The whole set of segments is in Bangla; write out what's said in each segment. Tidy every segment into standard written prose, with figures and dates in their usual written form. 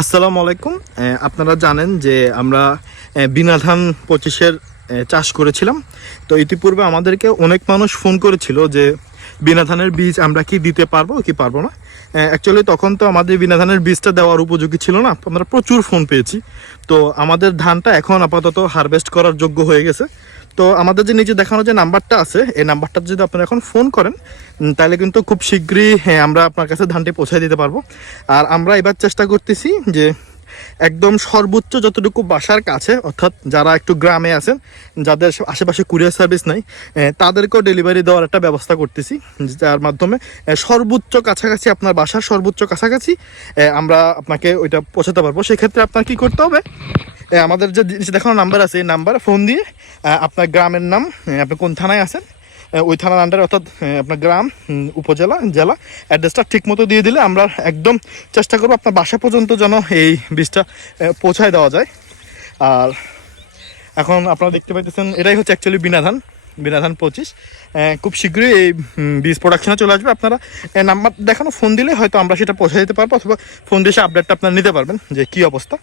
আসসালামু আলাইকুম। আপনারা জানেন যে আমরা বিনা ধান 25-এর চাষ করেছিলাম। তো ইতিপূর্বে আমাদেরকে অনেক মানুষ ফোন করেছিল যে বিনা ধানের বীজ আমরা কি দিতে পারবো কি পারবো না। অ্যাকচুয়ালি তখন তো আমাদের বিনা ধানের বীজটা দেওয়ার উপযোগী ছিল না। আমরা প্রচুর ফোন পেয়েছি। তো আমাদের ধানটা এখন আপাতত হারভেস্ট করার যোগ্য হয়ে গেছে। তো আমাদের যে নিচে দেখানো যে নাম্বারটা আছে, এই নাম্বারটা যদি আপনারা এখন ফোন করেন তাহলে কিন্তু খুব শীঘ্রই আমরা আপনার কাছে ধানটি পৌঁছে দিতে পারবো। আর আমরা এবার চেষ্টা করতেছি যে একদম সর্বোচ্চ যতটুকু বাসার কাছে, অর্থাৎ যারা একটু গ্রামে আছেন, যাদের আশেপাশে কুরিয়ার সার্ভিস নাই, তাদেরকেও ডেলিভারি দেওয়ার একটা ব্যবস্থা করতেছি, যার মাধ্যমে সর্বোচ্চ কাছাকাছি, আপনার বাসার সর্বোচ্চ কাছাকাছি আমরা আপনাকে ওইটা পৌঁছাতে পারবো। সেক্ষেত্রে আপনার কি করতে হবে, আমাদের যে দেখানো নাম্বার আছে এই নাম্বারে ফোন দিয়ে আপনার গ্রামের নাম, আপনি কোন থানায় আছেন, ওই থানার আন্ডারে, অর্থাৎ আপনার গ্রাম, উপজেলা, জেলা অ্যাড্রেসটা ঠিক মতো দিয়ে দিলে আমরা একদম চেষ্টা করবো আপনার বাসা পর্যন্ত যেন এই বীজটা পৌঁছায় দেওয়া যায়। আর এখন আপনারা দেখতে পাইতেছেন এটাই হচ্ছে অ্যাকচুয়ালি বিনা ধান 25। খুব শীঘ্রই এই বীজ প্রোডাকশনে চলে আসবে। আপনারা নাম্বার দেখানো ফোন দিলে হয়তো আমরা সেটা পৌঁছে দিতে পারবো, অথবা ফোন দিয়ে আপডেটটা আপনারা নিতে পারবেন যে কী অবস্থা।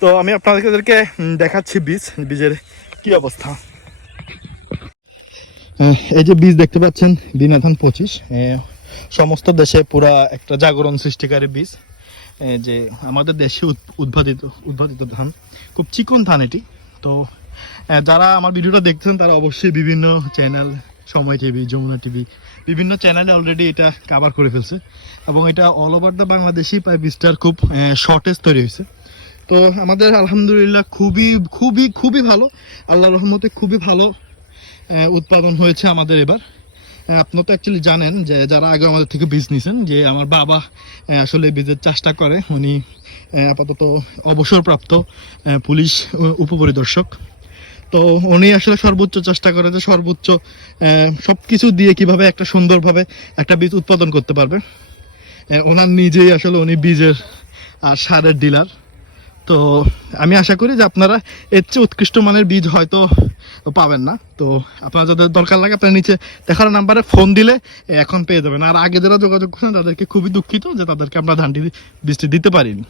তো আমি আপনাদেরকে দেখাচ্ছি বীজের কী অবস্থা। এই যে বীজ দেখতে পাচ্ছেন, বিনা ধান 25, সমস্ত দেশে পুরা একটা জাগরণ সৃষ্টিকারী বীজ। যে আমাদের দেশে উৎপাদিত ধান, খুব চিকন ধান এটি। তো যারা আমার ভিডিওটা দেখছেন তারা অবশ্যই বিভিন্ন চ্যানেল, সময় টিভি, যমুনা টিভি, বিভিন্ন চ্যানেলে অলরেডি এটা কভার করে ফেলছে, এবং এটা অল ওভার দ্য বাংলাদেশেই প্রায় বীজটার খুব শর্টেজ তৈরি হয়েছে। তো আমাদের আলহামদুলিল্লাহ খুবই খুবই খুবই ভালো, আল্লাহর রহমতে খুবই ভালো উৎপাদন হয়েছে আমাদের এবার। আপনারা তো অ্যাকচুয়ালি জানেন যে যারা আগে আমাদের থেকে বীজ নিয়েছেন, যে আমার বাবা আসলে বীজের চাষটা করে। উনি আপাতত অবসরপ্রাপ্ত পুলিশ উপপরিদর্শক। তো উনি আসলে সর্বোচ্চ চেষ্টা করে যে সর্বোচ্চ সব কিছু দিয়ে কিভাবে একটা সুন্দরভাবে একটা বীজ উৎপাদন করতে পারবে। ওনার নিজেই আসলে উনি বীজের আর সারের ডিলার। তো আমি আশা করি যে আপনারা এর চেয়ে উৎকৃষ্ট মানের বীজ হয়তো পাবেন না। তো আপনারা যাদের দরকার লাগে আপনারা নিচে দেখার নাম্বারে ফোন দিলে এখন পেয়ে যাবেন। আর আগে যারা যোগাযোগ করেন তাদেরকে খুবই দুঃখিত যে তাদেরকে আমরা ধানটি বীজটি দিতে পারিনি।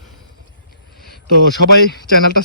তো সবাই চ্যানেলটা